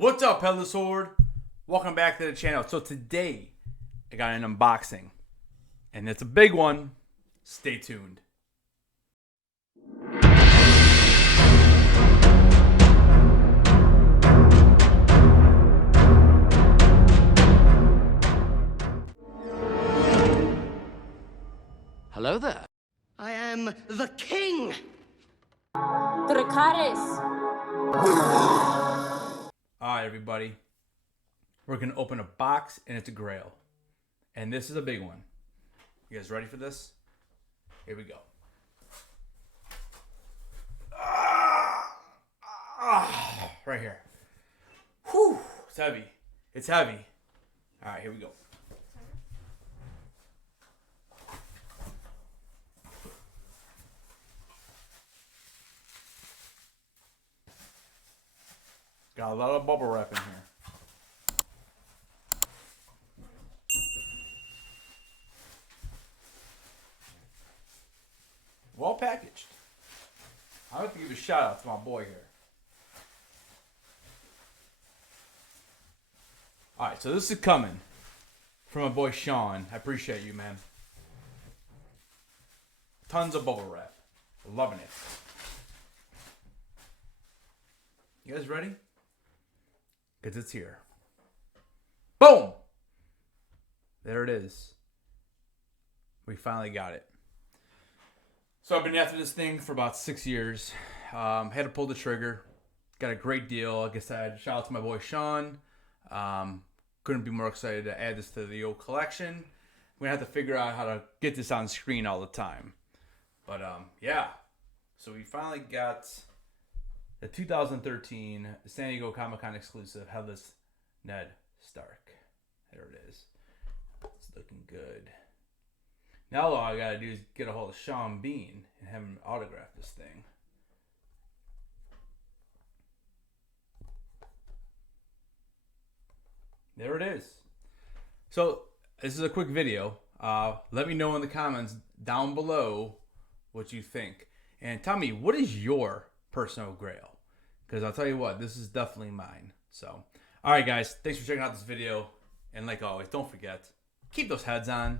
What's up, Headless Horde? Welcome back to the channel. So today, I got an unboxing. And it's a big one. Stay tuned. Hello there. I am the king. Alright, everybody. We're going to open a box, and it's a grail. And this is a big one. You guys ready for this? Here we go. Right here. Whew. It's heavy. It's heavy. Alright, here we go. Got a lot of bubble wrap in here. Well packaged. I have to give a shout out to my boy here. Alright, so this is coming from my boy Sean. I appreciate you, man. Tons of bubble wrap. Loving it. You guys ready? Because it's here. Boom! There it is. We finally got it. So I've been after this thing for about 6 years. Had to pull the trigger. Got a great deal. Like I said, shout out to my boy Sean. Couldn't be more excited to add this to the old collection. We're going to have to figure out how to get this on screen all the time. But yeah. So we finally got the 2013 San Diego Comic-Con exclusive Headless Ned Stark. There it is. It's looking good. Now all I gotta do is get a hold of Sean Bean and have him autograph this thing. There it is. So this is a quick video. Let me know in the comments down below what you think. And tell me, what is your personal grail? Because I'll tell you what, this is definitely mine. So, alright guys, thanks for checking out this video. And like always, don't forget, keep those heads on.